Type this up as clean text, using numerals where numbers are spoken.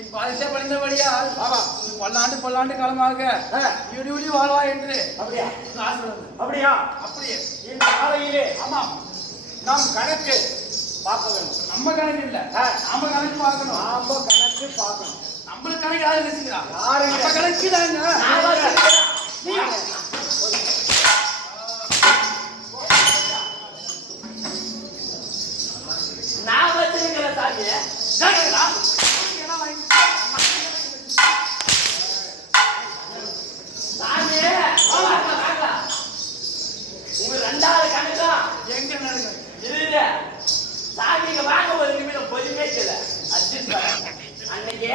இப்ப அதிசய பணிந்தபடியால் பல்லாண்டு பல்லாண்டு காலமாக இடி வாழ்வா என்று அப்படியா ஆசீர்வாதம். அப்படியா அப்படியே இந்த காலையிலே ஆமாம். நாம் கணக்கு பார்க்க வேண்டும். நம்ம கணக்கு இல்ல, நாம கணக்கு பார்க்கணும். நாம கணக்கு பார்க்கணும். நம்மளுக்கு கணக்கு யாரு வச்சுக்கிறா? யாருங்க? நம்ம கணக்கு தாங்க. நான் வச்சிருக்கிற சாமி உங்க ரெண்டாவது கணக்கா எங்க நடக்குது? இருங்க சாமிங்க வாங்க ஒரு நிமிடம் பொறுமையே செய்யல அர்ஜுன் அன்னைக்கு